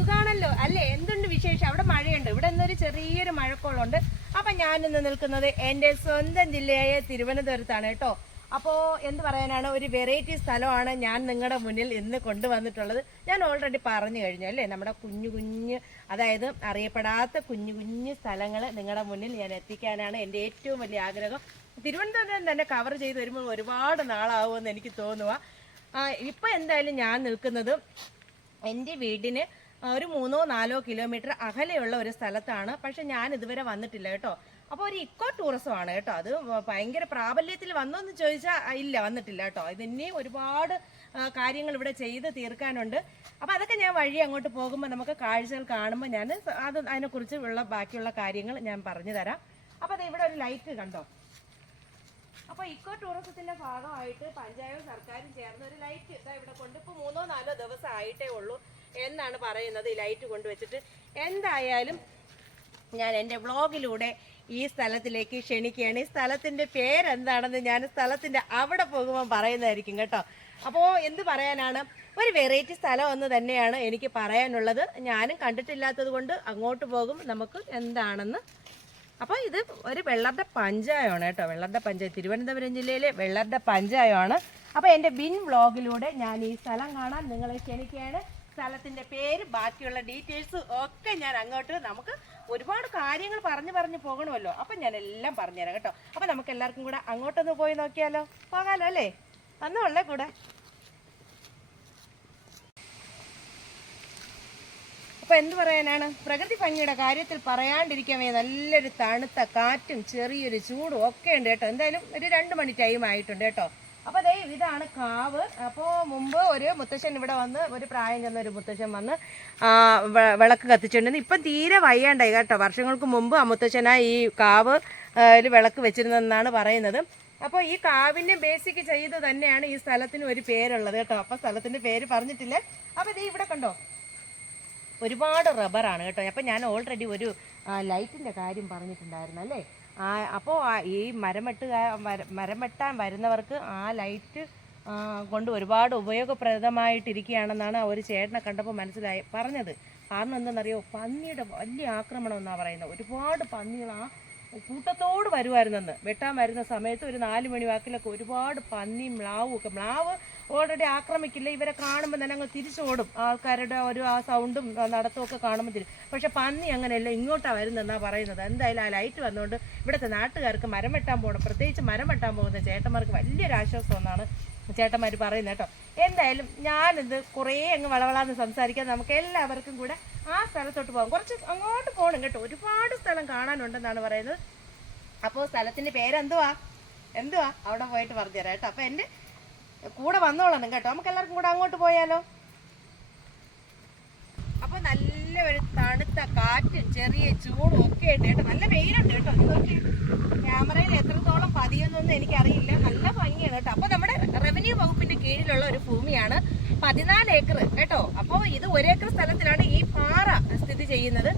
സുഖാണല്ലോ. അല്ലേ? എന്തുണ്ട് വിശേഷം? അവിടെ മഴയുണ്ട്. ഇവിടെ ഇന്നൊരു ചെറിയൊരു മഴക്കോളുണ്ട്. അപ്പൊ ഞാൻ ഇന്ന് നിൽക്കുന്നത് എന്റെ സ്വന്തം ജില്ലയായ തിരുവനന്തപുരത്താണ് കേട്ടോ. അപ്പോ എന്ത് പറയാനാണ്? ഒരു വെറൈറ്റി സ്ഥലമാണ് ഞാൻ നിങ്ങളുടെ മുന്നിൽ ഇന്ന് കൊണ്ടുവന്നിട്ടുള്ളത്. ഞാൻ ഓൾറെഡി പറഞ്ഞു കഴിഞ്ഞു അല്ലേ? നമ്മുടെ കുഞ്ഞു കുഞ്ഞ് അതായത് അറിയപ്പെടാത്ത കുഞ്ഞു കുഞ്ഞു സ്ഥലങ്ങൾ നിങ്ങളുടെ മുന്നിൽ ഞാൻ എത്തിക്കാനാണ് എന്റെ ഏറ്റവും വലിയ ആഗ്രഹം. തിരുവനന്തപുരം തന്നെ കവർ ചെയ്ത് വരുമ്പോൾ ഒരുപാട് നാളാവുമെന്ന് എനിക്ക് തോന്നുക ഇപ്പൊ എന്തായാലും ഞാൻ നിൽക്കുന്നത് എന്റെ വീടിന് ഒരു മൂന്നോ നാലോ കിലോമീറ്റർ അകലെയുള്ള ഒരു സ്ഥലത്താണ്. പക്ഷെ ഞാൻ ഇതുവരെ വന്നിട്ടില്ല കേട്ടോ. അപ്പോൾ ഒരു ഇക്കോ ടൂറിസം ആണ് കേട്ടോ. അത് ഭയങ്കര പ്രാബല്യത്തിൽ വന്നോന്ന് ചോദിച്ചാൽ ഇല്ല വന്നിട്ടില്ല കേട്ടോ. ഇത് ഇനിയും ഒരുപാട് കാര്യങ്ങൾ ഇവിടെ ചെയ്ത് തീർക്കാനുണ്ട്. അപ്പോൾ അതൊക്കെ ഞാൻ വഴി അങ്ങോട്ട് പോകുമ്പോൾ നമുക്ക് കാഴ്ചകൾ കാണുമ്പോൾ ഞാൻ അത് അതിനെക്കുറിച്ച് ഉള്ള ബാക്കിയുള്ള കാര്യങ്ങൾ ഞാൻ പറഞ്ഞു തരാം. അപ്പോൾ അത് ഇവിടെ ഒരു ലൈറ്റ് കണ്ടോ? അപ്പോൾ ഇക്കോ ടൂറിസത്തിന്റെ ഭാഗമായിട്ട് പഞ്ചായത്തും സർക്കാരും ചേർന്ന് ഒരു ലൈറ്റ് ഇതാ ഇവിടെ കൊണ്ട് ഇപ്പൊ മൂന്നോ നാലോ ദിവസം ആയിട്ടേ ഉള്ളൂ. എന്നാണ് പറയുന്നത് ഈ ലൈറ്റ് കൊണ്ടുവച്ചിട്ട്. എന്തായാലും ഞാൻ എന്റെ വ്ളോഗിലൂടെ ഈ സ്ഥലത്തിലേക്ക് ക്ഷണിക്കുകയാണ്. ഈ സ്ഥലത്തിന്റെ പേരെന്താണെന്ന് ഞാൻ സ്ഥലത്തിന്റെ അവിടെ പോകുമ്പോൾ പറയുന്നതായിരിക്കും കേട്ടോ. അപ്പോൾ എന്ത് പറയാനാണ്? ഒരു വെറൈറ്റി സ്ഥലം ഒന്ന് തന്നെയാണ് എനിക്ക് പറയാനുള്ളത്. ഞാനും കണ്ടിട്ടില്ലാത്തത് കൊണ്ട് അങ്ങോട്ട് പോകും. നമുക്ക് എന്താണെന്ന്? അപ്പോൾ ഇത് ഒരു വെള്ളറുടെ പഞ്ചായമാണ് കേട്ടോ. വെള്ളറുടെ പഞ്ചായത്ത് തിരുവനന്തപുരം ജില്ലയിലെ വെള്ളറുടെ പഞ്ചായമാണ്. അപ്പോൾ എന്റെ ബിൻ വ്ളോഗിലൂടെ ഞാൻ ഈ സ്ഥലം കാണാൻ നിങ്ങളെ ക്ഷണിക്കുകയാണ്. സ്ഥലത്തിന്റെ പേര് ബാക്കിയുള്ള ഡീറ്റെയിൽസ് ഒക്കെ ഞാൻ അങ്ങോട്ട് നമുക്ക് ഒരുപാട് കാര്യങ്ങൾ പറഞ്ഞു പറഞ്ഞു പോകണമല്ലോ. അപ്പം ഞാൻ എല്ലാം പറഞ്ഞുതരാം കേട്ടോ. അപ്പം നമുക്ക് എല്ലാവർക്കും കൂടെ അങ്ങോട്ടൊന്ന് പോയി നോക്കിയാലോ? പോകാലോ അല്ലേ? വന്നോളേ കൂടെ. അപ്പൊ എന്ത് പറയാനാണ്? പ്രകൃതി ഭംഗിയുടെ കാര്യത്തിൽ പറയാണ്ടിരിക്കാൻ നല്ലൊരു തണുത്ത കാറ്റും ചെറിയൊരു ചൂടും ഒക്കെ ഉണ്ട് കേട്ടോ. എന്തായാലും ഒരു രണ്ട് മണി ടൈം ആയിട്ടുണ്ട് കേട്ടോ. അപ്പൊ ദേ ഇതാണ് കാവ്. അപ്പോൾ മുമ്പ് ഒരു മുത്തശ്ശൻ ഇവിടെ വന്ന് ഒരു പ്രായം ചെന്ന ഒരു മുത്തശ്ശൻ വന്ന് വിളക്ക് കത്തിച്ചിട്ടുണ്ടെന്ന് ഇപ്പം തീരെ വയ്യാണ്ടായി കേട്ടോ. വർഷങ്ങൾക്ക് മുമ്പ് ആ മുത്തശ്ശനായി ഈ കാവ് വിളക്ക് വെച്ചിരുന്നതെന്നാണ് പറയുന്നത്. അപ്പോൾ ഈ കാവിനെ ബേസിക് ചെയ്ത് തന്നെയാണ് ഈ സ്ഥലത്തിന് ഒരു പേരുള്ളത് കേട്ടോ. അപ്പോൾ സ്ഥലത്തിന്റെ പേര് പറഞ്ഞിട്ടില്ല? അപ്പോൾ ദേ ഇവിടെ കണ്ടോ? ഒരുപാട് റബ്ബറാണ് കേട്ടോ. അപ്പം ഞാൻ ഓൾറെഡി ഒരു ലൈറ്റിന്റെ കാര്യം പറഞ്ഞിട്ടുണ്ടായിരുന്നു അല്ലേ? ആ, അപ്പോൾ ഈ മരമെട്ട് മരമെട്ടാൻ വരുന്നവർക്ക് ആ ലൈറ്റ് കൊണ്ട് ഒരുപാട് ഉപയോഗപ്രദമായിട്ടിരിക്കുകയാണെന്നാണ് ഒരു ചേട്ടനെ കണ്ടപ്പോൾ മനസ്സിലായി പറഞ്ഞത്. കാരണം എന്തെന്നറിയോ പന്നിയുടെ വലിയ ആക്രമണം എന്നാണ് പറയുന്നത്. ഒരുപാട് പന്നികൾ ആ കൂട്ടത്തോട് വരുമായിരുന്നെന്ന് വെട്ടാൻ വരുന്ന സമയത്ത് ഒരു നാല് മണി വാക്കിലൊക്കെ ഒരുപാട് പന്നിയും മ്ലാവും ഒക്കെ മ്ലാവ് ഓൾറെഡി ആക്രമിക്കില്ല. ഇവരെ കാണുമ്പോൾ തന്നെ അങ്ങ് തിരിച്ചോടും ആൾക്കാരുടെ ഒരു ആ സൗണ്ടും നടത്തവും ഒക്കെ കാണുമ്പോൾ തിരി പക്ഷെ പന്നി അങ്ങനെയല്ല ഇങ്ങോട്ടാണ് വരുന്നതെന്നാണ് പറയുന്നത്. എന്തായാലും ആ ലൈറ്റ് വന്നുകൊണ്ട് ഇവിടുത്തെ നാട്ടുകാർക്ക് മരം വെട്ടാൻ പോകണം പ്രത്യേകിച്ച് മരം വെട്ടാൻ പോകുന്ന ചേട്ടന്മാർക്ക് വലിയൊരു ആശ്വാസം എന്നാണ് ചേട്ടന്മാർ പറയുന്നത് കേട്ടോ. എന്തായാലും ഞാനിത് കുറേ അങ്ങ് വളവളാന്ന് സംസാരിക്കാൻ നമുക്ക് എല്ലാവർക്കും കൂടെ ആ സ്ഥലത്തോട്ട് പോകാം. കുറച്ച് അങ്ങോട്ട് പോകണം കേട്ടോ. ഒരുപാട് സ്ഥലം കാണാനുണ്ടെന്നാണ് പറയുന്നത്. അപ്പോൾ സ്ഥലത്തിന്റെ പേരെന്തുവാ? എന്തുവാ? അവിടെ പോയിട്ട് പറഞ്ഞുതരാം കേട്ടോ. അപ്പോൾ എന്റെ കൂടെ വന്നോളണം കേട്ടോ. നമുക്ക് എല്ലാവർക്കും കൂടെ അങ്ങോട്ട് പോയാലോ? അപ്പൊ നല്ല ഒരു തണുത്ത കാറ്റും ചെറിയ ചൂടും ഒക്കെ ഉണ്ട് കേട്ടോ. നല്ല വെയിലുണ്ട് കേട്ടോ. നോക്കിയേ. ക്യാമറയിൽ എത്രത്തോളം പതിയെന്നൊന്നും എനിക്കറിയില്ല. നല്ല ഭംഗിയാണ് കേട്ടോ. അപ്പൊ നമ്മുടെ റവന്യൂ വകുപ്പിന്റെ കീഴിലുള്ള ഒരു ഭൂമിയാണ് പതിനാല് ഏക്കർ കേട്ടോ. അപ്പോൾ ഇത് ഒരേക്കർ സ്ഥലത്തിലാണ് ഈ പാറ സ്ഥിതി ചെയ്യുന്നത്.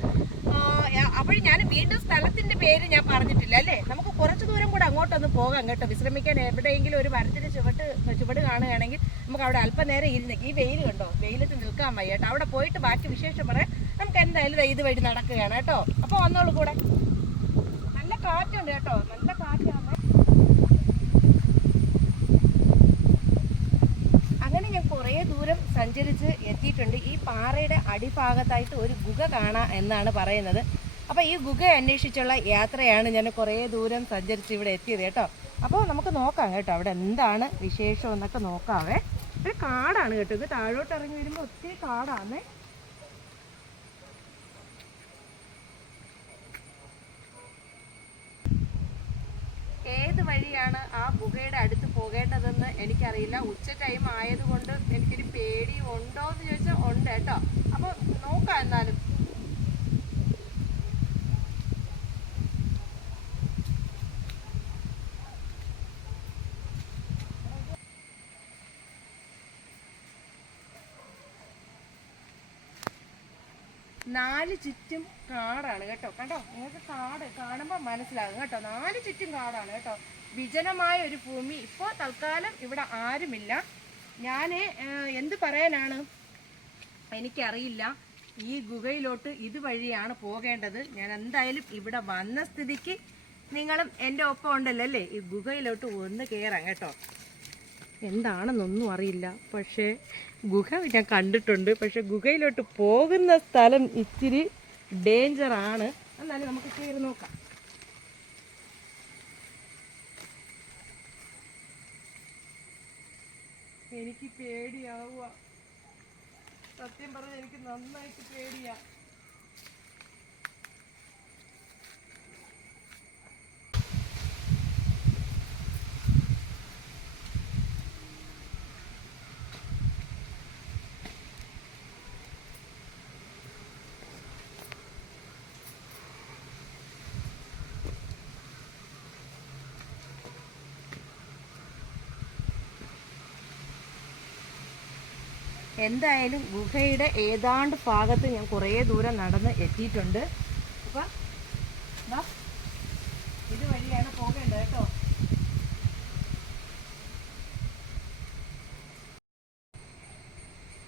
അപ്പോൾ ഞാൻ വീണ്ടും സ്ഥലത്തിന്റെ പേര് ഞാൻ പറഞ്ഞിട്ടില്ല അല്ലേ നമുക്ക് കുറച്ച് ദൂരം കൂടെ അങ്ങോട്ടൊന്ന് പോകാം കേട്ടോ. വിശ്രമിക്കാൻ എവിടെയെങ്കിലും ഒരു മരത്തിന് ചുവട്ട് ചുവട് കാണുകയാണെങ്കിൽ നമുക്ക് അവിടെ അല്പനേരം ഇരുന്ന് ഈ വെയിൽ കണ്ടോ? വെയിലത്ത് നിൽക്കാൻ വയ്യ കേട്ടോ. അവിടെ പോയിട്ട് ബാക്കി വിശേഷം പറയാം. നമുക്ക് എന്തായാലും ഇത് വഴി നടക്കുകയാണ് കേട്ടോ. അപ്പോൾ വന്നോളൂ കൂടെ. നല്ല കാറ്റുണ്ട് കേട്ടോ. നല്ല കാറ്റാണ്. അങ്ങനെ ഞാൻ കുറേ ദൂരം സഞ്ചരിച്ച് എത്തിയിട്ടുണ്ട്. ഈ പാറയുടെ അടിഭാഗത്തായിട്ട് ഒരു ഗുഹ കാണാം എന്നാണ് പറയുന്നത്. അപ്പോൾ ഈ ഗുഹ അന്വേഷിച്ചുള്ള യാത്രയാണ് ഞാൻ കുറേ ദൂരം സഞ്ചരിച്ച് ഇവിടെ എത്തിയത് കേട്ടോ. അപ്പോൾ നമുക്ക് നോക്കാം കേട്ടോ അവിടെ എന്താണ് വിശേഷം എന്നൊക്കെ നോക്കാവേ. ഒരു കാടാണ് കേട്ടോ ഇത് താഴോട്ട് ഇറങ്ങി വരുമ്പോൾ ഒത്തിരി കാടാണ് ഏത് വഴിയാണ് ആ ഗുഹയുടെ അടുത്ത് പോകേണ്ടതെന്ന് എനിക്കറിയില്ല. ഉച്ച ടൈം ആയതുകൊണ്ട് എനിക്കൊരു പേടി ഉണ്ടോ എന്ന് ചോദിച്ചാൽ ഉണ്ട് കേട്ടോ. അപ്പോൾ നോക്കാം എന്നാലും. നാല് ചുറ്റും കാടാണ് കേട്ടോ. കണ്ടോ? നിങ്ങൾക്ക് കാട്? കാണുമ്പോൾ മനസ്സിലാകും കേട്ടോ. നാല് ചുറ്റും കാടാണ് കേട്ടോ. വിജനമായ ഒരു ഭൂമി. ഇപ്പോൾ തൽക്കാലം ഇവിടെ ആരുമില്ല. ഞാൻ എന്ത് പറയാനാണ്? എനിക്കറിയില്ല. ഈ ഗുഹയിലോട്ട് ഇതുവഴിയാണ് പോകേണ്ടത്. ഞാൻ എന്തായാലും ഇവിടെ വന്ന സ്ഥിതിക്ക് നിങ്ങളും എന്റെ ഒപ്പം ഉണ്ടല്ലോ അല്ലേ? ഈ ഗുഹയിലോട്ട് ഒന്ന് കയറാം കേട്ടോ. എന്താണെന്നൊന്നും അറിയില്ല. പക്ഷേ ഗുഹ ഞാൻ കണ്ടിട്ടുണ്ട്. പക്ഷേ ഗുഹയിലോട്ട് പോകുന്ന സ്ഥലം ഇത്തിരി ഡേഞ്ചറാണ്. എന്നാലും നമുക്ക് കയറി നോക്കാം. എനിക്ക് പേടിയാവുക. സത്യം പറഞ്ഞ എനിക്ക് നന്നായിട്ട് പേടിയാ. എന്തായാലും ഗുഹയുടെ ഏതാണ്ട് ഭാഗത്ത് ഞാൻ കുറേ ദൂരം നടന്ന് എത്തിയിട്ടുണ്ട്. അപ്പം ഇത് ഇതുവഴിയാണ് പോകേണ്ടത് കേട്ടോ.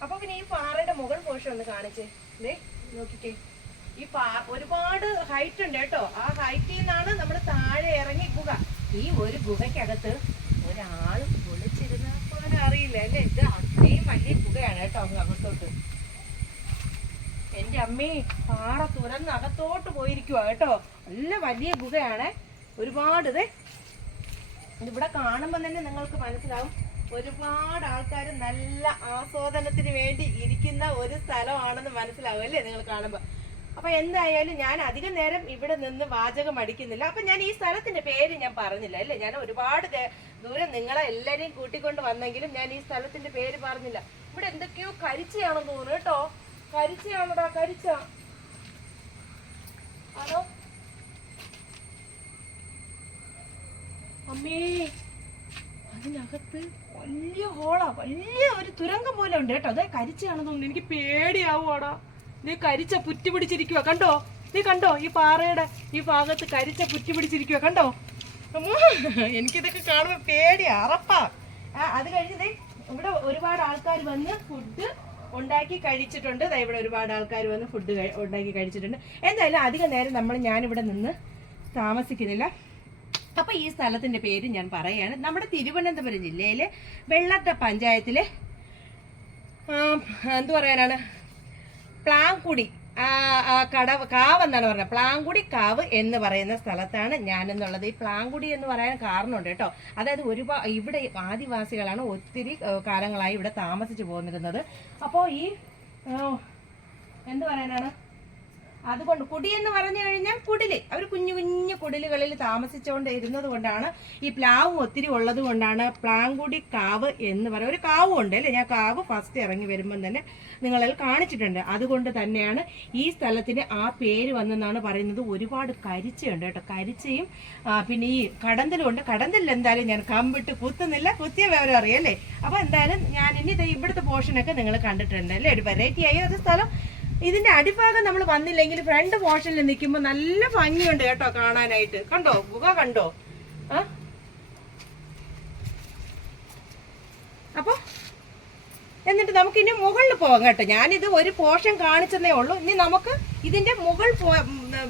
അപ്പൊ പിന്നെ ഈ പാറയുടെ മുകൾ പോഷം ഒന്ന് കാണിച്ചേ. ദേ നോക്കിക്കേ. ഈ പാ ഒരുപാട് ഹൈറ്റ് ഉണ്ട് കേട്ടോ. ആ ഹൈറ്റിൽ നിന്നാണ് നമ്മൾ താഴെ ഇറങ്ങി ഗുഹ. ഈ ഒരു ഗുഹയ്ക്കകത്ത് ഒരാൾ ഒളിച്ചിരുന്ന പോലെ അറിയില്ല അല്ലേ ഇത് അത്രയും വലിയ ഗുഹയാണ് എന്റെ അമ്മി പാറ തുറന്ന് അകത്തോട്ട് പോയിരിക്കുവാ കേട്ടോ. നല്ല വലിയ ഗുഹയാണ്. ഒരുപാട് ഇത് ഇവിടെ കാണുമ്പോൾ തന്നെ നിങ്ങൾക്ക് മനസ്സിലാവും. ഒരുപാട് ആൾക്കാർ നല്ല ആസ്വാദനത്തിന് വേണ്ടി ഇരിക്കുന്ന ഒരു സ്ഥലമാണെന്ന് മനസ്സിലാവും അല്ലേ നിങ്ങൾ കാണുമ്പോൾ അപ്പൊ എന്തായാലും ഞാൻ അധികം നേരം ഇവിടെ നിന്ന് വാചകം അടിക്കുന്നില്ല. അപ്പൊ ഞാൻ ഈ സ്ഥലത്തിന്റെ പേര് ഞാൻ പറഞ്ഞില്ല അല്ലേ? ഞാൻ ഒരുപാട് ദൂരം നിങ്ങളെ എല്ലാരെയും കൂട്ടിക്കൊണ്ട് വന്നെങ്കിലും ഞാൻ ഈ സ്ഥലത്തിന്റെ പേര് പറഞ്ഞില്ല. ഇവിടെ എന്തൊക്കെയോ കരിച്ചയാണെന്ന് തോന്നുന്നു കേട്ടോ. കരിച്ചയാണോടാ കരിച്ച. ആണോ? അമ്മേ അതിനകത്ത് വലിയ ഹോളാ വലിയ ഒരു തുരങ്കം പോലെ ഉണ്ട് കേട്ടോ. അതെ കരിച്ചയാണെന്ന് തോന്നുന്നു. എനിക്ക് പേടിയാവുവാടാ. നീ കരിച്ച പുറ്റി പിടിച്ചിരിക്കുക കണ്ടോ? നീ കണ്ടോ? ഈ പാറയുടെ ഈ ഭാഗത്ത് കരിച്ച പുറ്റി പിടിച്ചിരിക്കുക കണ്ടോ? എനിക്കിതൊക്കെ കാണുമ്പോ പേടി അറപ്പാ. ആ, അത് കഴിഞ്ഞ് ദേ ഇവിടെ ഒരുപാട് ആൾക്കാർ വന്ന് ഫുഡ് ഉണ്ടാക്കി കഴിച്ചിട്ടുണ്ട്. ഇവിടെ ഒരുപാട് ആൾക്കാർ വന്ന് ഫുഡ് ഉണ്ടാക്കി കഴിച്ചിട്ടുണ്ട്. എന്തായാലും അധിക നേരം നമ്മൾ ഞാനിവിടെ നിന്ന് താമസിക്കുന്നില്ല. അപ്പൊ ഈ സ്ഥലത്തിന്റെ പേര് ഞാൻ പറയാണ്. നമ്മുടെ തിരുവനന്തപുരം ജില്ലയിലെ വെള്ളത്ത പഞ്ചായത്തിലെ എന്തു പറയാനാണ്? പ്ലാങ്കുടി. കടവ് കാവ് എന്നാണ് പറഞ്ഞത്. പ്ലാങ്കുടി കാവ് എന്ന് പറയുന്ന സ്ഥലത്താണ് ഞാനെന്നുള്ളത്. ഈ പ്ലാങ്കുടി എന്ന് പറയാൻ കാരണമുണ്ട് കേട്ടോ. അതായത് ഒരുപാട് ഇവിടെ ആദിവാസികളാണ് ഒത്തിരി കാലങ്ങളായി ഇവിടെ താമസിച്ചു പോന്നിരുന്നത്. അപ്പോൾ ഈ എന്ത് പറയാനാണ്? അതുകൊണ്ട് കുടി എന്ന് പറഞ്ഞു കഴിഞ്ഞാൽ കുടിൽ. അവർ കുഞ്ഞു കുഞ്ഞു കുടിലുകളിൽ താമസിച്ചുകൊണ്ട് ഇരുന്നത് കൊണ്ടാണ് ഈ പ്ലാവും ഒത്തിരി ഉള്ളത് കൊണ്ടാണ് പ്ലാങ്കുടി കാവ് എന്ന് പറയുക ഒരു കാവും ഉണ്ട് അല്ലേ? ഞാൻ കാവ് ഫസ്റ്റ് ഇറങ്ങി വരുമ്പം തന്നെ നിങ്ങളിൽ കാണിച്ചിട്ടുണ്ട്. അതുകൊണ്ട് തന്നെയാണ് ഈ സ്ഥലത്തിന് ആ പേര് വന്നെന്നാണ് പറയുന്നത്. ഒരുപാട് കരിച്ചയുണ്ട് കേട്ടോ. കരിച്ചയും പിന്നെ ഈ കടന്തലും ഉണ്ട്. കടന്തലിൽ എന്തായാലും ഞാൻ കമ്പിട്ട് കുത്തുന്നില്ല. കുത്തിയ വിവരം അറിയാം അല്ലേ? അപ്പൊ എന്തായാലും ഞാൻ ഇനി ഇവിടുത്തെ പോർഷനൊക്കെ നിങ്ങൾ കണ്ടിട്ടുണ്ട് അല്ലേ? ഒരു വെറൈറ്റി ആയി ഒരു സ്ഥലം. ഇതിന്റെ അടിഭാഗം നമ്മൾ വന്നില്ലെങ്കിൽ ഫ്രണ്ട് പോർഷനിൽ നിൽക്കുമ്പോൾ നല്ല ഭംഗിയുണ്ട് കേട്ടോ കാണാനായിട്ട്. കണ്ടോ? ഗുഹ കണ്ടോ? ആ? അപ്പൊ എന്നിട്ട് നമുക്ക് ഇനി മുകളിൽ പോകാം കേട്ടോ. ഞാനിത് ഒരു പോർഷൻ കാണിച്ചതേ ഉള്ളൂ. ഇനി നമുക്ക് ഇതിന്റെ മുകൾ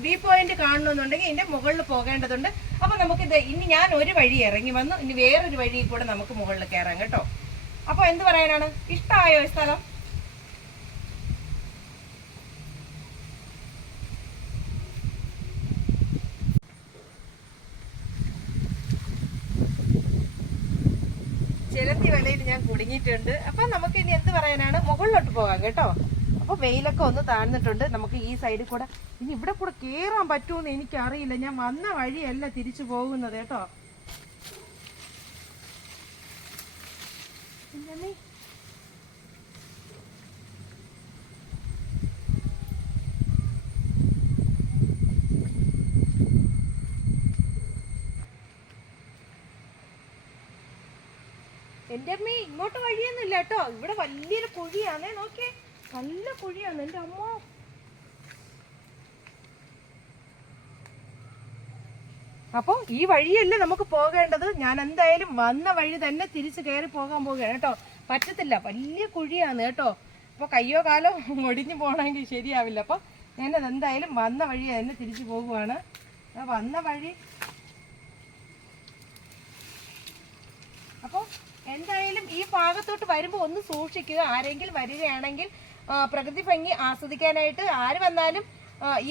വ്യൂ പോയിന്റ് കാണണമെന്നുണ്ടെങ്കിൽ ഇതിന്റെ മുകളിൽ പോകേണ്ടതുണ്ട്. അപ്പൊ നമുക്ക് ഇത് ഇനി ഞാൻ ഒരു വഴി ഇറങ്ങി വന്നു. ഇനി വേറൊരു വഴി കൂടെ നമുക്ക് മുകളിൽ കയറാം കേട്ടോ. അപ്പൊ എന്ത് പറയാനാണ്? ഇഷ്ടമായോ സ്ഥലം ചിലത്തി വലയിൽ ഞാൻ കുടുങ്ങിയിട്ടുണ്ട് അപ്പൊ നമുക്ക് ഇനി എന്ത് പറയാനാണ് മുകളിലോട്ട് പോകാം കേട്ടോ. അപ്പൊ വെയിലൊക്കെ ഒന്ന് താഴ്ന്നിട്ടുണ്ട്. നമുക്ക് ഈ സൈഡിൽ കൂടെ ഇനി ഇവിടെ കൂടെ കേറാൻ പറ്റുമെന്ന് എനിക്കറിയില്ല. ഞാൻ വന്ന വഴിയല്ല തിരിച്ചു പോകുന്നത് കേട്ടോ. കേട്ടോ. ഇവിടെ വലിയൊരു കുഴിയാണേ. നോക്കിയേ. നല്ല കുഴിയാണ്. എന്റെ അമ്മ. അപ്പോൾ ഈ വഴിയല്ലേ നമുക്ക് പോകേണ്ടത്? ഞാൻ എന്തായാലും വന്ന വഴി തന്നെ തിരിച്ചു കയറി പോകാൻ പോവുകയാണ് കേട്ടോ. പറ്റത്തില്ല. വലിയ കുഴിയാണ് കേട്ടോ. അപ്പോൾ കയ്യോ കാലോ ഒടിഞ്ഞു പോകണമെങ്കിൽ ശരിയാവില്ല. അപ്പോൾ ഞാനത് എന്തായാലും വന്ന വഴി തന്നെ തിരിച്ചു പോകുവാണ്. വന്ന വഴി. അപ്പോൾ എന്തായാലും ഈ ഭാഗത്തോട്ട് വരുമ്പോൾ ഒന്ന് സൂക്ഷിക്കുക. ആരെങ്കിലും വരികയാണെങ്കിൽ പ്രകൃതി ഭംഗി ആസ്വദിക്കാനായിട്ട് ആര് വന്നാലും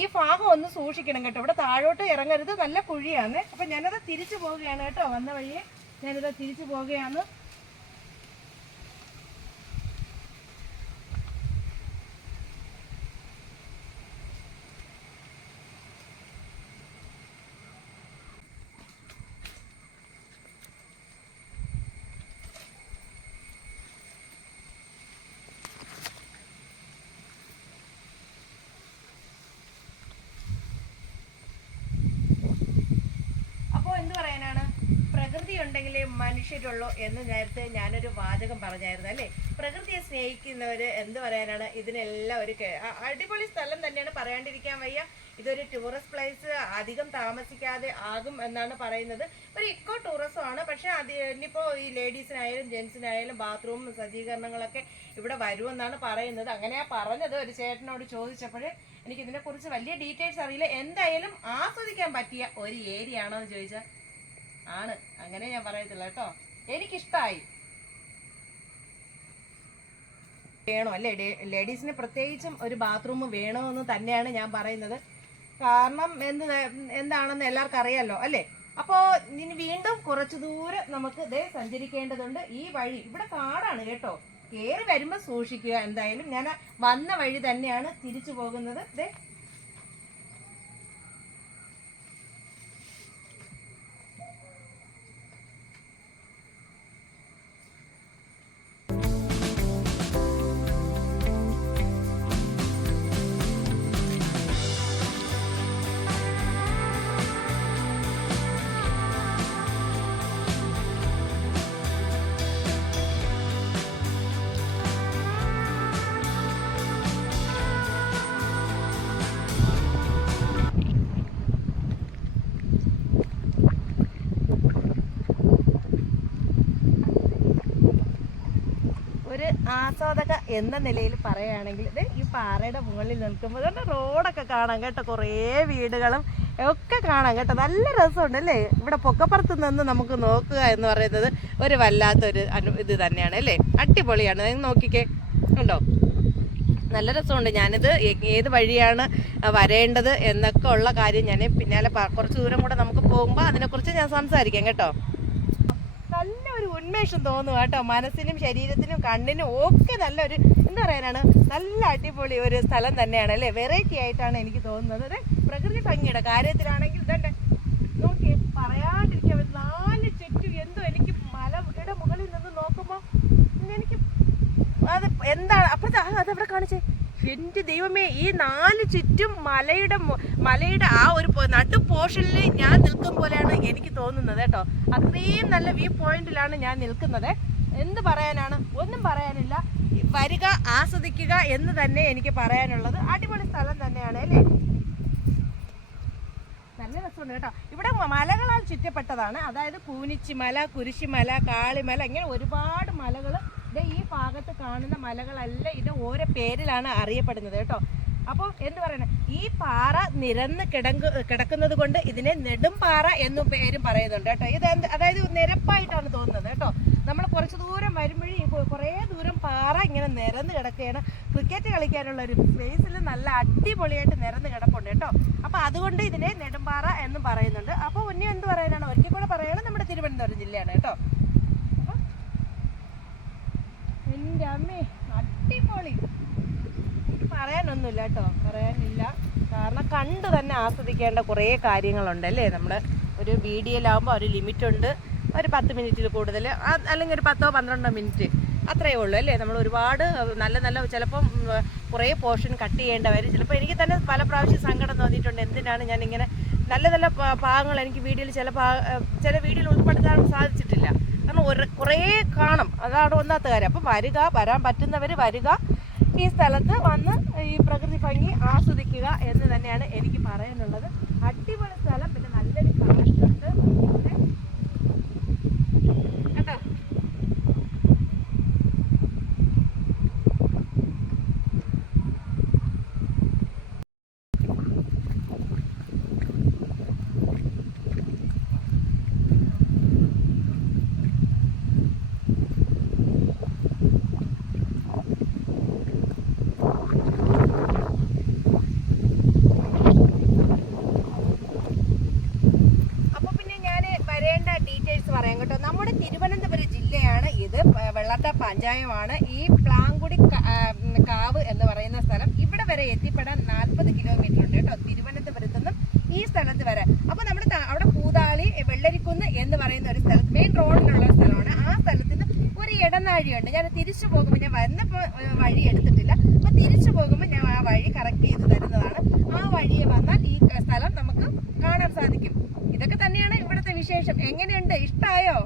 ഈ ഭാഗം ഒന്ന് സൂക്ഷിക്കണം കേട്ടോ. ഇവിടെ താഴോട്ട് ഇറങ്ങരുത്. നല്ല കുഴിയാണ്. അപ്പം ഞാനത് തിരിച്ചു പോവുകയാണ് കേട്ടോ വന്ന വഴിയെ. ഞാനിത് തിരിച്ചു പോവുകയാണ് അപ്പോൾ എന്ത് പറയാനാണ് പ്രകൃതി ഉണ്ടെങ്കിലേ മനുഷ്യരുള്ളൂ എന്ന് നേരത്തെ ഞാനൊരു വാചകം പറഞ്ഞായിരുന്നു അല്ലേ? പ്രകൃതിയെ സ്നേഹിക്കുന്നവര് എന്ത് പറയാനാണ്? ഇതിനെല്ലാം ഒരു അടിപൊളി സ്ഥലം തന്നെയാണ് പറയാണ്ടിരിക്കാൻ വയ്യ. ഇതൊരു ടൂറിസ്റ്റ് പ്ലേസ് അധികം താമസിക്കാതെ ആകും എന്നാണ് പറയുന്നത്. ഒരു ഇക്കോ ടൂറിസം ആണ്. പക്ഷെ അത് ഇനിയിപ്പോ ഈ ലേഡീസിനായാലും ജെന്റ്സിനായാലും ബാത്റൂം സജ്ജീകരണങ്ങളൊക്കെ ഇവിടെ വരുമെന്നാണ് പറയുന്നത്. അങ്ങനെയാ പറഞ്ഞത് ഒരു ചേട്ടനോട് ചോദിച്ചപ്പോൾ എനിക്ക് ഇതിനെ ഇതിനെക്കുറിച്ച് വലിയ ഡീറ്റെയിൽസ് അറിയില്ല. എന്തായാലും ആസ്വദിക്കാൻ പറ്റിയ ഒരു ഏരിയ ആണോ എന്ന് ചോദിച്ചാൽ ആണ്. അങ്ങനെ ഞാൻ പറയത്തില്ല കേട്ടോ. എനിക്കിഷ്ടായി. വേണോ? അല്ലേ ലേഡീസിന് പ്രത്യേകിച്ചും ഒരു ബാത്റൂം വേണമെന്ന് തന്നെയാണ് ഞാൻ പറയുന്നത്. കാരണം എന്ത് എന്താണെന്ന് എല്ലാവർക്കും അറിയാലോ അല്ലേ? അപ്പോ ഇനി വീണ്ടും കുറച്ചു ദൂരം നമുക്ക് ഇതേ സഞ്ചരിക്കേണ്ടതുണ്ട് ഈ വഴി. ഇവിടെ കാടാണ് കേട്ടോ. കേറി വരുമ്പോ സൂക്ഷിക്കുക എന്തായാലും. ഞാൻ വന്ന വഴി തന്നെയാണ് തിരിച്ചു പോകുന്നത്. ദേ ആസ്വാദക എന്ന നിലയിൽ പറയുകയാണെങ്കിൽ ഇത് ഈ പാറയുടെ മുകളിൽ നിൽക്കുമ്പോൾ തന്നെ റോഡൊക്കെ കാണാം കേട്ടോ. കുറേ വീടുകളും ഒക്കെ കാണാം കേട്ടോ. നല്ല രസമുണ്ട് അല്ലേ? ഇവിടെ പൊക്കപ്പുറത്ത് നിന്ന് നമുക്ക് നോക്കുക എന്ന് പറയുന്നത് ഒരു വല്ലാത്തൊരു അനു ഇത് തന്നെയാണ് അല്ലേ? അടിപൊളിയാണ്. നോക്കിക്കേ. ഉണ്ടോ? നല്ല രസമുണ്ട്. ഞാനിത് ഏത് വഴിയാണ് വരേണ്ടത് എന്നൊക്കെ ഉള്ള കാര്യം ഞാൻ പിന്നാലെ കുറച്ച് ദൂരം കൂടെ നമുക്ക് പോകുമ്പോൾ അതിനെക്കുറിച്ച് ഞാൻ സംസാരിക്കാം കേട്ടോ. നല്ല ഉന്മേഷം തോന്നും കേട്ടോ. മനസ്സിനും ശരീരത്തിനും കണ്ണിനും ഒക്കെ നല്ലൊരു എന്താ പറയാനാണ്? നല്ല അടിപൊളി ഒരു സ്ഥലം തന്നെയാണ് അല്ലേ? വെറൈറ്റി ആയിട്ടാണ് എനിക്ക് തോന്നുന്നത്. അതെ പ്രകൃതി ഭംഗിയുടെ കാര്യത്തിലാണെങ്കിൽ ഇതണ്ട്. നോക്കി പറയാണ്ടിരിക്കാൻ നാല് ചുറ്റും എന്തോ എനിക്ക് മലയുടെ മുകളിൽ നിന്ന് നോക്കുമ്പോൾ എനിക്ക് അത് എന്താണ്? അപ്പഴത്തെ അതവിടെ കാണിച്ചേ? എന്റെ ദൈവമേ ഈ നാല് ചുറ്റും മലയുടെ മലയുടെ ആ ഒരു നടു പോർഷനിൽ ഞാൻ നിൽക്കും പോലെയാണ് എനിക്ക് തോന്നുന്നത് കേട്ടോ. അത്രയും നല്ല വ്യൂ പോയിന്റിലാണ് ഞാൻ നിൽക്കുന്നത്. എന്ത് പറയാനാണ്? ഒന്നും പറയാനില്ല. വരിക ആസ്വദിക്കുക എന്ന് തന്നെ എനിക്ക് പറയാനുള്ളത്. അടിപൊളി സ്ഥലം തന്നെയാണ് അല്ലേ? നല്ല രസമുണ്ട് കേട്ടോ. ഇവിടെ മലകളാൽ ചുറ്റപ്പെട്ടതാണ്. അതായത് കൂനിച്ചിമല കുരിശിമല കാളിമല ഇങ്ങനെ ഒരുപാട് മലകൾ ഈ ഭാഗത്ത് കാണുന്ന മലകളല്ല ഇത് ഓരോ പേരിലാണ് അറിയപ്പെടുന്നത് കേട്ടോ. അപ്പോൾ എന്ത് പറയണേ? ഈ പാറ നിരന്ന് കിടങ്ങ് കിടക്കുന്നത് കൊണ്ട് ഇതിനെ നെടുംപാറ എന്നും പേരും പറയുന്നുണ്ട് കേട്ടോ. ഇത് അതായത് നിരപ്പായിട്ടാണ് തോന്നുന്നത് കേട്ടോ. നമ്മൾ കുറച്ച് ദൂരം വരുമ്പോഴേ കുറേ ദൂരം പാറ ഇങ്ങനെ നിരന്ന് കിടക്കുകയാണ്. ക്രിക്കറ്റ് കളിക്കാനുള്ള ഒരു പ്ലേസിൽ നല്ല അടിപൊളിയായിട്ട് നിരന്ന് കിടപ്പുണ്ട് കേട്ടോ. അപ്പോൾ അതുകൊണ്ട് ഇതിനെ നെടുംപാറ എന്നും പറയുന്നുണ്ട്. അപ്പോൾ ഉന്നി എന്ത് പറയാനാണ്? ഒരിക്കൽ കൂടെ പറയുകയാണ് നമ്മുടെ തിരുവനന്തപുരം ജില്ലയാണ് കേട്ടോ അപ്പോൾ എന്റെ അമ്മേ അടിപൊളി. പറയാനൊന്നുമില്ല കേട്ടോ പറയാനില്ല. കാരണം കണ്ടു തന്നെ ആസ്വദിക്കേണ്ട കുറേ കാര്യങ്ങളുണ്ട് അല്ലേ? നമ്മൾ ഒരു വീഡിയോയിലാവുമ്പോൾ ഒരു ലിമിറ്റ് ഉണ്ട് ഒരു പത്ത് മിനിറ്റിൽ കൂടുതൽ അല്ലെങ്കിൽ ഒരു പത്തോ പന്ത്രണ്ടോ മിനിറ്റ് അത്രയേ ഉള്ളൂ അല്ലേ? നമ്മൾ ഒരുപാട് നല്ല നല്ല ചിലപ്പം കുറേ പോർഷൻ കട്ട് ചെയ്യേണ്ട വരും ചിലപ്പോൾ എനിക്ക് തന്നെ പല പ്രാവശ്യം സങ്കടം തോന്നിയിട്ടുണ്ട്. എന്തിനാണ് ഞാനിങ്ങനെ നല്ല നല്ല ഭാഗങ്ങൾ എനിക്ക് വീഡിയോയിൽ ചില ഭാഗ ചില വീഡിയോയിൽ ഉൾപ്പെടുത്താൻ ഒരു കുറേ കാണും. അതാണ് ഒന്നാത്ത കാര്യം. അപ്പം വരിക വരാൻ പറ്റുന്നവർ വരിക. ഈ സ്ഥലത്ത് വന്ന് ഈ പ്രകൃതി ഭംഗി ആസ്വദിക്കുക എന്ന് തന്നെയാണ് എനിക്ക് പറയാനുള്ളത്. അടിപൊളി സ്ഥലം പിന്നെ നല്ലൊരു കാറ്റുണ്ട് പിന്നെ കേട്ടോ വന്നപ്പോൾ ഏഹ്, വഴി എടുത്തിട്ടില്ല അപ്പൊ തിരിച്ചു പോകുമ്പോൾ ഞാൻ ആ വഴി കറക്റ്റ് ചെയ്ത് തരുന്നതാണ് ആ വഴിയെ വന്നാൽ ഈ ക- സ്ഥലം നമുക്ക് കാണാൻ സാധിക്കും ഇതൊക്കെ തന്നെയാണ് ഇവിടുത്തെ വിശേഷം. എങ്ങനെയുണ്ട്? ഇഷ്ടായോ?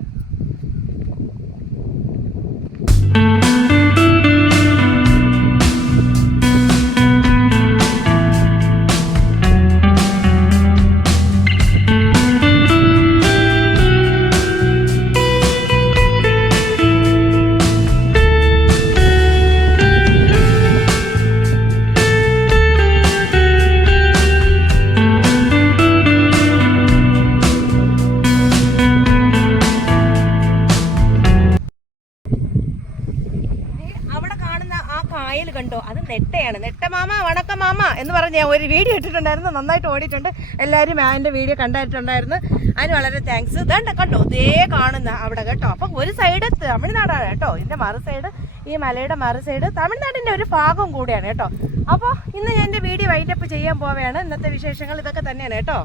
കായൽ കണ്ടോ? അത് നെട്ടയാണ്. നെട്ട മാമ വണക്ക മാമ എന്ന് പറഞ്ഞ് ഒരു വീഡിയോ ഇട്ടിട്ടുണ്ടായിരുന്നു. നന്നായിട്ട് ഓടിയിട്ടുണ്ട്. എല്ലാവരും എന്റെ വീഡിയോ കണ്ടായിട്ടുണ്ടായിരുന്നു. അതിന് വളരെ താങ്ക്സ് ഇതണ്ട കണ്ടോ ഇതേ കാണുന്ന അവിടെ കേട്ടോ. അപ്പം ഒരു സൈഡ് തമിഴ്നാടാണ് കേട്ടോ. ഇതിന്റെ മറു സൈഡ് ഈ മലയുടെ മറു സൈഡ് തമിഴ്നാടിന്റെ ഒരു ഭാഗം കൂടിയാണ് കേട്ടോ. അപ്പോൾ ഇന്ന് ഞാൻ എന്റെ വീഡിയോ വൈൻഡപ്പ് ചെയ്യാൻ പോവുകയാണ്. ഇന്നത്തെ വിശേഷങ്ങൾ ഇതൊക്കെ തന്നെയാണ് കേട്ടോ.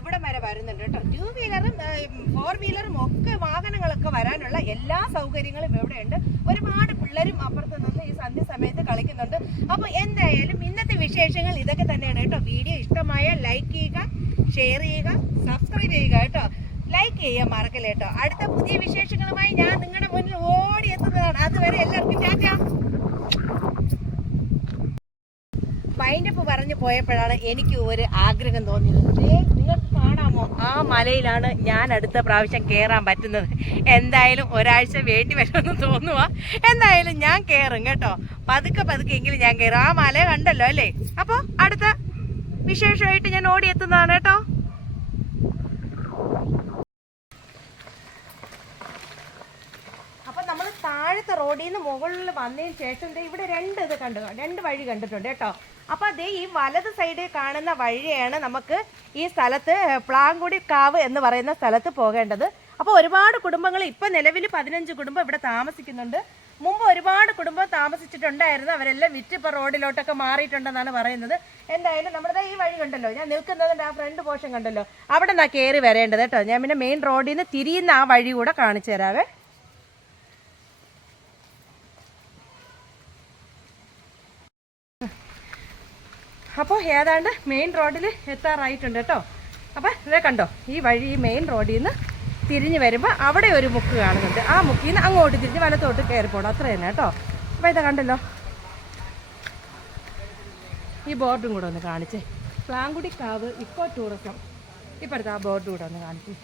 ഇവിടെ വരെ വരുന്നുണ്ട് കേട്ടോ. ടൂ വീലറും ഫോർ വീലറും ഒക്കെ വാഹനങ്ങളൊക്കെ വരാനുള്ള എല്ലാ സൗകര്യങ്ങളും ഇവിടെ ഉണ്ട് ഒരുപാട് പിള്ളേരും അപ്പുറത്ത് നിന്ന് ഈ സന്ധ്യ സമയത്ത് കളിക്കുന്നുണ്ട്. അപ്പൊ എന്തായാലും ഇന്നത്തെ വിശേഷങ്ങൾ ഇതൊക്കെ തന്നെയാണ് കേട്ടോ. വീഡിയോ ഇഷ്ടമായ ലൈക്ക് ചെയ്യുക ഷെയർ ചെയ്യുക സബ്സ്ക്രൈബ് ചെയ്യുക കേട്ടോ. ലൈക്ക് ചെയ്യാൻ മറക്കല്ലേ കേട്ടോ. അടുത്ത പുതിയ വിശേഷങ്ങളുമായി ഞാൻ നിങ്ങളുടെ മുന്നിൽ ഓടി എത്തുന്നതാണ് അതുവരെ എല്ലാവർക്കും ടാറ്റാ. വൈൻഡപ്പ് പറഞ്ഞു പോയപ്പോഴാണ് എനിക്ക് ഒരു ആഗ്രഹം തോന്നിയത്. നിങ്ങൾക്ക് കാണാമോ? ആ മലയിലാണ് ഞാൻ അടുത്ത പ്രാവശ്യം കയറാൻ പറ്റുന്നത്. എന്തായാലും ഒരാഴ്ച വേണ്ടി വരുമെന്ന് തോന്നുക എന്തായാലും ഞാൻ കയറും കേട്ടോ. പതുക്കെ പതുക്കെ എങ്കിലും ഞാൻ കയറും ആ മല കണ്ടല്ലോ അല്ലേ? അപ്പോൾ അടുത്ത വിശേഷമായിട്ട് ഞാൻ ഓടിയെത്തുന്നതാണ് കേട്ടോ. താഴത്തെ റോഡിൽ നിന്ന് മുകളിൽ വന്നതിന് ശേഷം ഇവിടെ രണ്ട് ഇത് കണ്ടു. രണ്ട് വഴി കണ്ടിട്ടുണ്ട് കേട്ടോ. അപ്പൊ അതേ ഈ വലത് സൈഡിൽ കാണുന്ന വഴിയാണ് നമുക്ക് ഈ സ്ഥലത്ത് പ്ലാങ്കുടി കാവ് എന്ന് പറയുന്ന സ്ഥലത്ത് പോകേണ്ടത്. അപ്പോൾ ഒരുപാട് കുടുംബങ്ങൾ ഇപ്പൊ നിലവിൽ പതിനഞ്ച് കുടുംബം ഇവിടെ താമസിക്കുന്നുണ്ട്. മുമ്പ് ഒരുപാട് കുടുംബം താമസിച്ചിട്ടുണ്ടായിരുന്നു. അവരെല്ലാം വിറ്റ് ഇപ്പോൾ റോഡിലോട്ടൊക്കെ മാറിയിട്ടുണ്ടെന്നാണ് പറയുന്നത്. എന്തായാലും നമ്മുടെ ഈ വഴി കണ്ടല്ലോ. ഞാൻ നിൽക്കുന്നതിന്റെ ആ ഫ്രണ്ട് പോർഷൻ കണ്ടല്ലോ. അവിടെ നിന്നാണ് കയറി വരേണ്ടത് കേട്ടോ. ഞാൻ പിന്നെ മെയിൻ റോഡിൽ നിന്ന് തിരിയുന്ന ആ വഴി കൂടെ കാണിച്ചു തരാവേ. അപ്പോൾ ഏതാണ്ട് മെയിൻ റോഡിൽ എത്താറായിട്ടുണ്ട് കേട്ടോ. അപ്പോൾ ഇതേ കണ്ടോ ഈ വഴി ഈ മെയിൻ റോഡിൽ നിന്ന് തിരിഞ്ഞ് വരുമ്പോൾ അവിടെ ഒരു മുക്ക് കാണുന്നുണ്ട്. ആ മുക്കിൽ നിന്ന് അങ്ങോട്ട് തിരിഞ്ഞ് വലത്തോട്ട് കയറി പോകണം അത്ര തന്നെ കേട്ടോ. അപ്പോൾ ഇതാ കണ്ടല്ലോ. ഈ ബോർഡും കൂടെ ഒന്ന് കാണിച്ചേ. പ്ലാങ്കുടി കാവ് ഇക്കോ ടൂറിസം ഇപ്പോഴത്തെ ആ ബോർഡും കൂടെ ഒന്ന് കാണിച്ചേ.